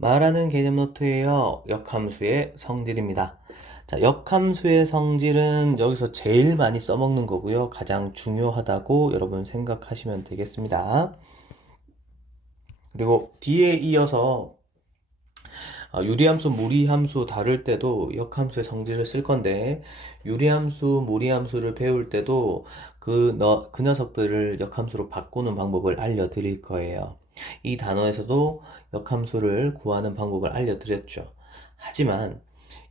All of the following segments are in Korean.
말하는 개념 노트예요. 역함수의 성질입니다. 자, 역함수의 성질은 여기서 제일 많이 써먹는 거고요. 가장 중요하다고 여러분 생각하시면 되겠습니다. 그리고 뒤에 이어서 유리함수, 무리함수 다룰 때도 역함수의 성질을 쓸 건데, 유리함수, 무리함수를 배울 때도 그 녀석들을 역함수로 바꾸는 방법을 알려드릴 거예요. 이 단원에서도 역함수를 구하는 방법을 알려드렸죠. 하지만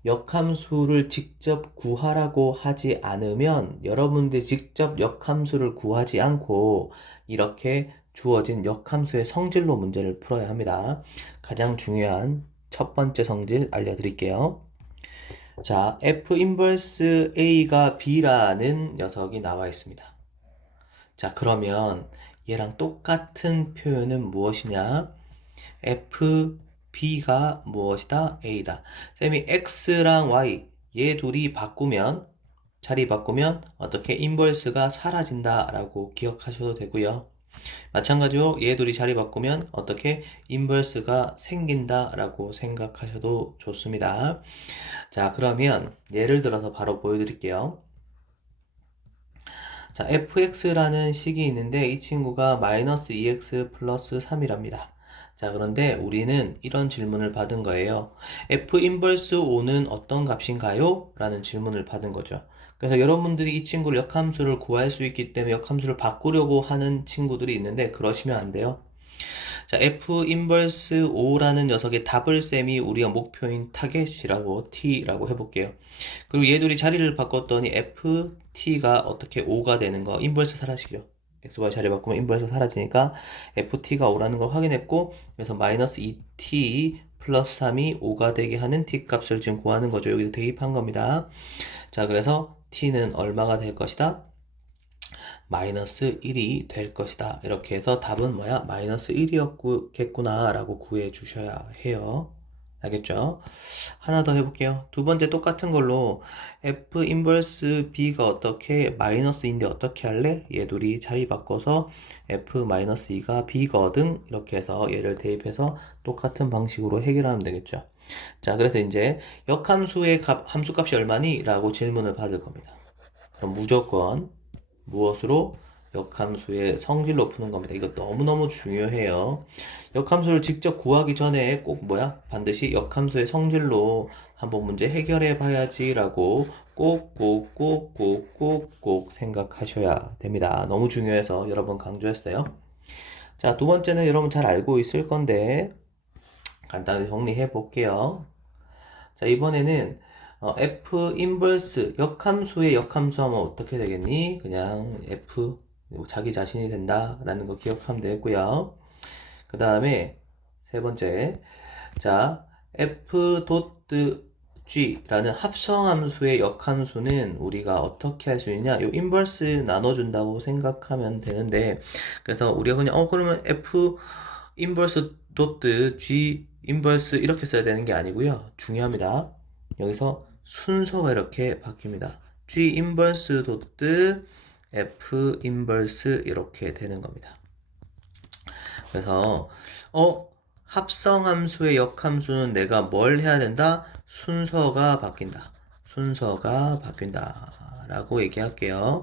역함수를 직접 구하라고 하지 않으면 여러분들이 직접 역함수를 구하지 않고 이렇게 주어진 역함수의 성질로 문제를 풀어야 합니다. 가장 중요한 첫 번째 성질 알려드릴게요. 자, F 인버스 A가 B라는 녀석이 나와 있습니다. 자, 그러면 얘랑 똑같은 표현은 무엇이냐? F, B가 무엇이다? A다. 쌤이 X랑 Y, 얘 둘이 바꾸면, 자리 바꾸면 어떻게 인버스가 사라진다 라고 기억하셔도 되고요. 마찬가지로 얘 둘이 자리 바꾸면 어떻게 인버스가 생긴다 라고 생각하셔도 좋습니다. 자, 그러면 예를 들어서 바로 보여드릴게요. 자, fx라는 식이 있는데 이 친구가 마이너스 2x 플러스 3이랍니다. 자, 그런데 우리는 이런 질문을 받은 거예요. f 인버스 5는 어떤 값인가요? 라는 질문을 받은 거죠. 그래서 여러분들이 이 친구를 역함수를 구할 수 있기 때문에 역함수를 바꾸려고 하는 친구들이 있는데 그러시면 안 돼요. 자, F 인버스 5라는 녀석의 답을 쌤이 우리가 목표인 타겟이라고 T라고 해볼게요. 그리고 얘들이 자리를 바꿨더니 FT가 어떻게 5가 되는 거 인버스 사라지죠. XY 자리 바꾸면 인버스 사라지니까 FT가 5라는 걸 확인했고 그래서 마이너스 2T 플러스 3이 5가 되게 하는 T 값을 지금 구하는 거죠. 여기서 대입한 겁니다. 자, 그래서 T는 얼마가 될 것이다? 마이너스 1이 될 것이다. 이렇게 해서 답은 뭐야? 마이너스 1이었겠구나 라고 구해 주셔야 해요. 알겠죠? 하나 더 해볼게요. 두 번째 똑같은 걸로 F 인버스 B가 어떻게 마이너스인데 어떻게 할래? 얘들이 자리 바꿔서 F 마이너스 2가 B거든. 이렇게 해서 얘를 대입해서 똑같은 방식으로 해결하면 되겠죠. 자, 그래서 이제 역함수의 함수값이 얼마니? 라고 질문을 받을 겁니다. 그럼 무조건 무엇으로? 역함수의 성질로 푸는 겁니다. 이거 너무너무 중요해요. 역함수를 직접 구하기 전에 꼭 뭐야? 반드시 역함수의 성질로 한번 문제 해결해 봐야지 라고 꼭 생각하셔야 됩니다. 너무 중요해서 여러 번 강조했어요. 자, 두 번째는 여러분 잘 알고 있을 건데 간단히 정리해 볼게요. 자, 이번에는 F 인버스 역함수의 역함수 하면 어떻게 되겠니? 그냥 F 자기 자신이 된다라는 거 기억하면 되고요. 그 다음에 세 번째, 자 F 도트 G라는 합성함수의 역함수는 우리가 어떻게 할 수 있냐? 요 인버스 나눠준다고 생각하면 되는데, 그래서 우리가 그냥 그러면 F 인버스 도트 G 인버스 이렇게 써야 되는 게 아니고요. 중요합니다. 여기서 순서가 이렇게 바뀝니다. G 인버스 도트 F 인버스 이렇게 되는 겁니다. 그래서 합성함수의 역함수는 내가 뭘 해야 된다? 순서가 바뀐다. 순서가 바뀐다. 라고 얘기할게요.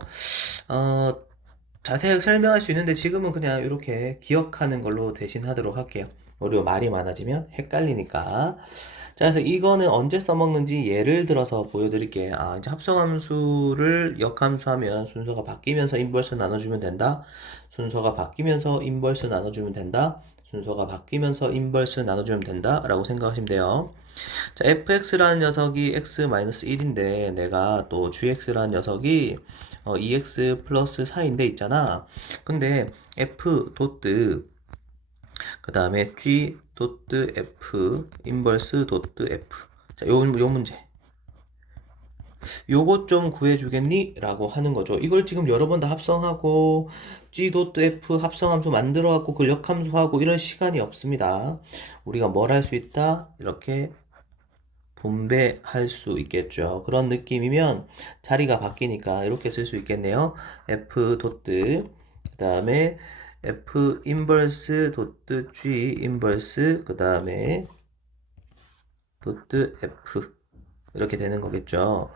자세하게 설명할 수 있는데 지금은 그냥 이렇게 기억하는 걸로 대신 하도록 할게요. 우리가 말이 많아지면 헷갈리니까. 자, 그래서 이거는 언제 써먹는지 예를 들어서 보여드릴게요. 이제 합성함수를 역함수하면 순서가 바뀌면서 인버스 나눠주면 된다. 순서가 바뀌면서 인버스 나눠주면 된다. 순서가 바뀌면서 인버스 나눠주면 된다. 라고 생각하시면 돼요. 자, fx라는 녀석이 x-1인데 내가 또 gx라는 녀석이 2x 플러스 4인데 있잖아. 근데 f 도트 그 다음에 g 도트 f 인버스 도트 f. 자, 요 문제 요것 좀 구해주겠니? 라고 하는 거죠. 이걸 지금 여러 번 다 합성하고 g 도트 f 합성함수 만들어갖고 그걸 역함수하고 이런 시간이 없습니다. 우리가 뭘 할 수 있다? 이렇게 분배할 수 있겠죠. 그런 느낌이면 자리가 바뀌니까 이렇게 쓸 수 있겠네요. F 도트 그 다음에 F 인버스 도트 G 인버스 그 다음에 도트 F 이렇게 되는 거겠죠.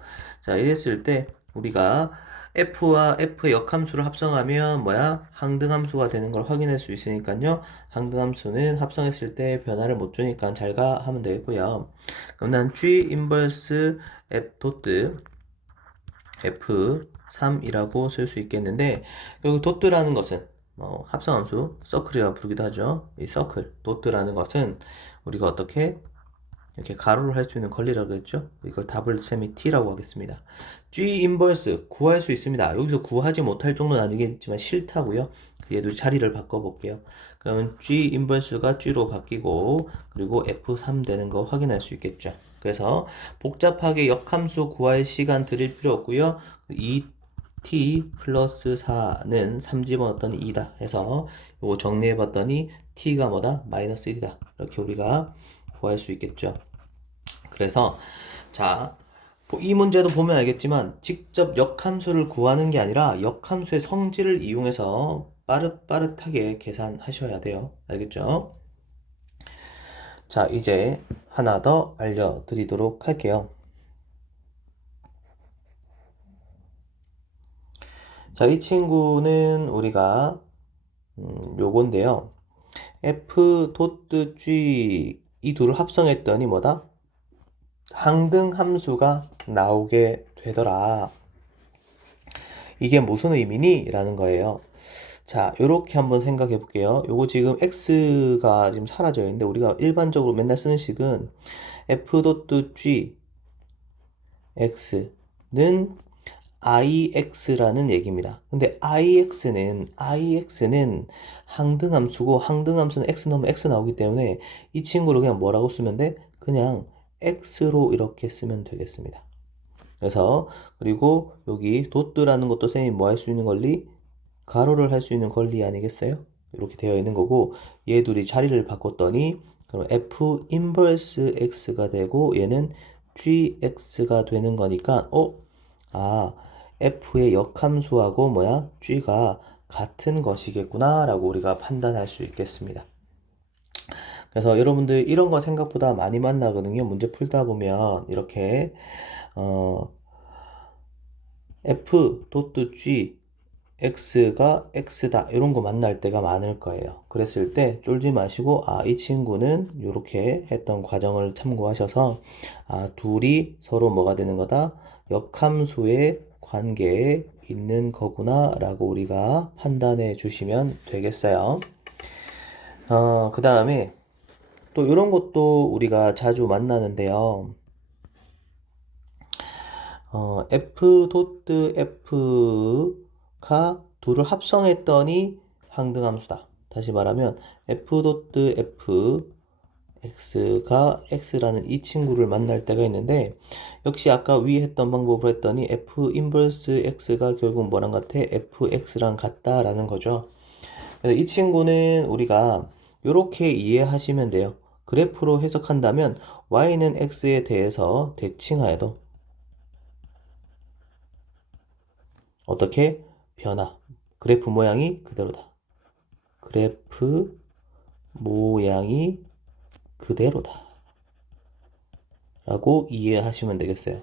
자, 이랬을 때 우리가 F와 F의 역함수를 합성하면 뭐야? 항등함수가 되는 걸 확인할 수 있으니까요. 항등함수는 합성했을 때 변화를 못 주니까 잘 가 하면 되겠고요. 그럼 난 G 인버스 F 도트 F3이라고 쓸 수 있겠는데, 여기 도트라는 것은 합성함수 서클이라고 부르기도 하죠. 이 서클 도트라는 것은 우리가 어떻게 이렇게 가로로 할 수 있는 권리라고 했죠. 이걸 더블 세미 t라고 하겠습니다. G 인버스 구할 수 있습니다. 여기서 구하지 못할 정도는 아니겠지만 싫다고요. 얘도 자리를 바꿔볼게요. 그러면 G 인버스가 G로 바뀌고 그리고 F3 되는 거 확인할 수 있겠죠. 그래서 복잡하게 역함수 구할 시간 들일 필요 없고요. 2t 플러스 4는 3 집어넣었더니 2다 해서 이거 정리해봤더니 t가 뭐다? 마이너스 1이다. 이렇게 우리가 구할 수 있겠죠. 그래서 자, 이 문제도 보면 알겠지만 직접 역함수를 구하는 게 아니라 역함수의 성질을 이용해서 빠릿빠릿하게 계산하셔야 돼요. 알겠죠? 자, 이제 하나 더 알려드리도록 할게요. 자, 이 친구는 우리가 요건데요. F 도트 G 이 둘을 합성했더니 뭐다? 항등함수가 나오게 되더라. 이게 무슨 의미니? 라는 거예요. 자, 요렇게 한번 생각해 볼게요. 요거 지금 x가 지금 사라져 있는데 우리가 일반적으로 맨날 쓰는 식은 f.g x는 ix라는 얘기입니다. 근데 ix는 항등함수고 항등함수는 x 넣으면 x 나오기 때문에 이 친구를 그냥 뭐라고 쓰면 돼? 그냥 x로 이렇게 쓰면 되겠습니다. 그래서 그리고 여기 도트라는 것도 쌤이 뭐 할 수 있는 권리? 가로를 할 수 있는 권리 아니겠어요? 이렇게 되어 있는 거고 얘 둘이 자리를 바꿨더니 그럼 f 인버스 x가 되고 얘는 gx가 되는 거니까 f의 역함수하고 뭐야? g가 같은 것이겠구나 라고 우리가 판단할 수 있겠습니다. 그래서 여러분들 이런 거 생각보다 많이 만나거든요. 문제 풀다 보면 이렇게 f.g x가 x다 이런 거 만날 때가 많을 거예요. 그랬을 때 쫄지 마시고 이 친구는 이렇게 했던 과정을 참고하셔서 둘이 서로 뭐가 되는 거다? 역함수의 관계에 있는 거구나 라고 우리가 판단해 주시면 되겠어요. 그 다음에 또 이런 것도 우리가 자주 만나는데요. f.f가 둘을 합성했더니 항등함수다. 다시 말하면 f.f x가 x라는 이 친구를 만날 때가 있는데 역시 아까 위에 했던 방법으로 했더니 f 인버스 x가 결국 뭐랑 같아? fx랑 같다라는 거죠. 그래서 이 친구는 우리가 이렇게 이해하시면 돼요. 그래프로 해석한다면 y는 x에 대해서 대칭하여도 어떻게? 변화. 그래프 모양이 그대로다. 그래프 모양이 그대로다. 라고 이해하시면 되겠어요.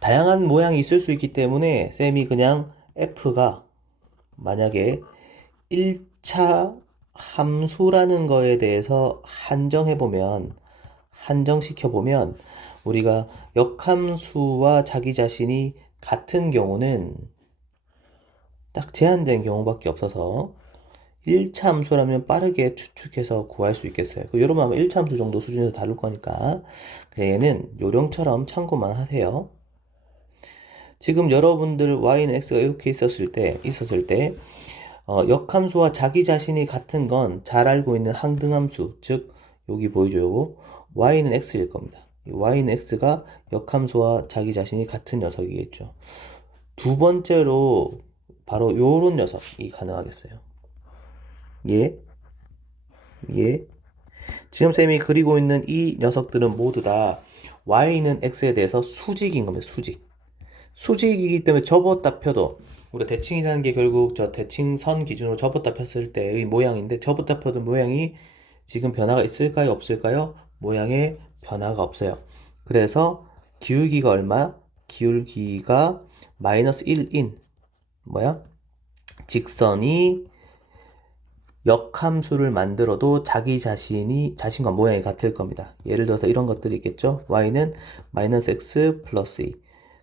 다양한 모양이 있을 수 있기 때문에 쌤이 그냥 f가 만약에 1차 함수라는 거에 대해서 한정시켜보면 우리가 역함수와 자기 자신이 같은 경우는 딱 제한된 경우밖에 없어서 1차 함수라면 빠르게 추측해서 구할 수 있겠어요. 여러분 아마 1차 함수 정도 수준에서 다룰 거니까 얘는 요령처럼 참고만 하세요. 지금 여러분들 y는 x가 이렇게 있었을 때 역함수와 자기 자신이 같은 건 잘 알고 있는 항등함수, 즉 여기 보이죠? 요거 y는 x일 겁니다. y는 x가 역함수와 자기 자신이 같은 녀석이겠죠. 두 번째로 바로 요런 녀석이 가능하겠어요. 예. 지금 쌤이 그리고 있는 이 녀석들은 모두 다 y는 x에 대해서 수직인 겁니다. 수직이기 때문에 접었다 펴도 우리가 대칭이라는 게 결국 저 대칭선 기준으로 접었다 폈을 때의 모양인데 접었다 펴도 모양이 지금 변화가 있을까요? 없을까요? 모양에 변화가 없어요. 그래서 기울기가 얼마? 기울기가 마이너스 1인 뭐야? 직선이 역함수를 만들어도 자신과 모양이 같을 겁니다. 예를 들어서 이런 것들이 있겠죠. y는 마이너스 x 플러스 2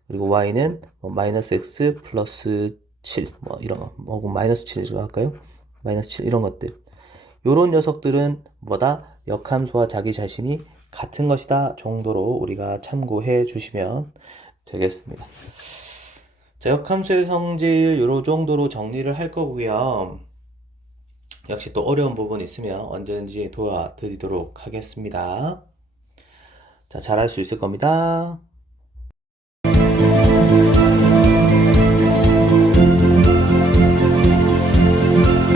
그리고 y는 마이너스 x 플러스 7 뭐 이런 거 혹은 마이너스 7이라고 할까요? 마이너스 7 이런 것들 요런 녀석들은 뭐다? 역함수와 자기 자신이 같은 것이다 정도로 우리가 참고해 주시면 되겠습니다. 자, 역함수의 성질 요런 정도로 정리를 할 거고요. 역시 또 어려운 부분이 있으면 언제든지 도와드리도록 하겠습니다. 자, 잘할 수 있을 겁니다.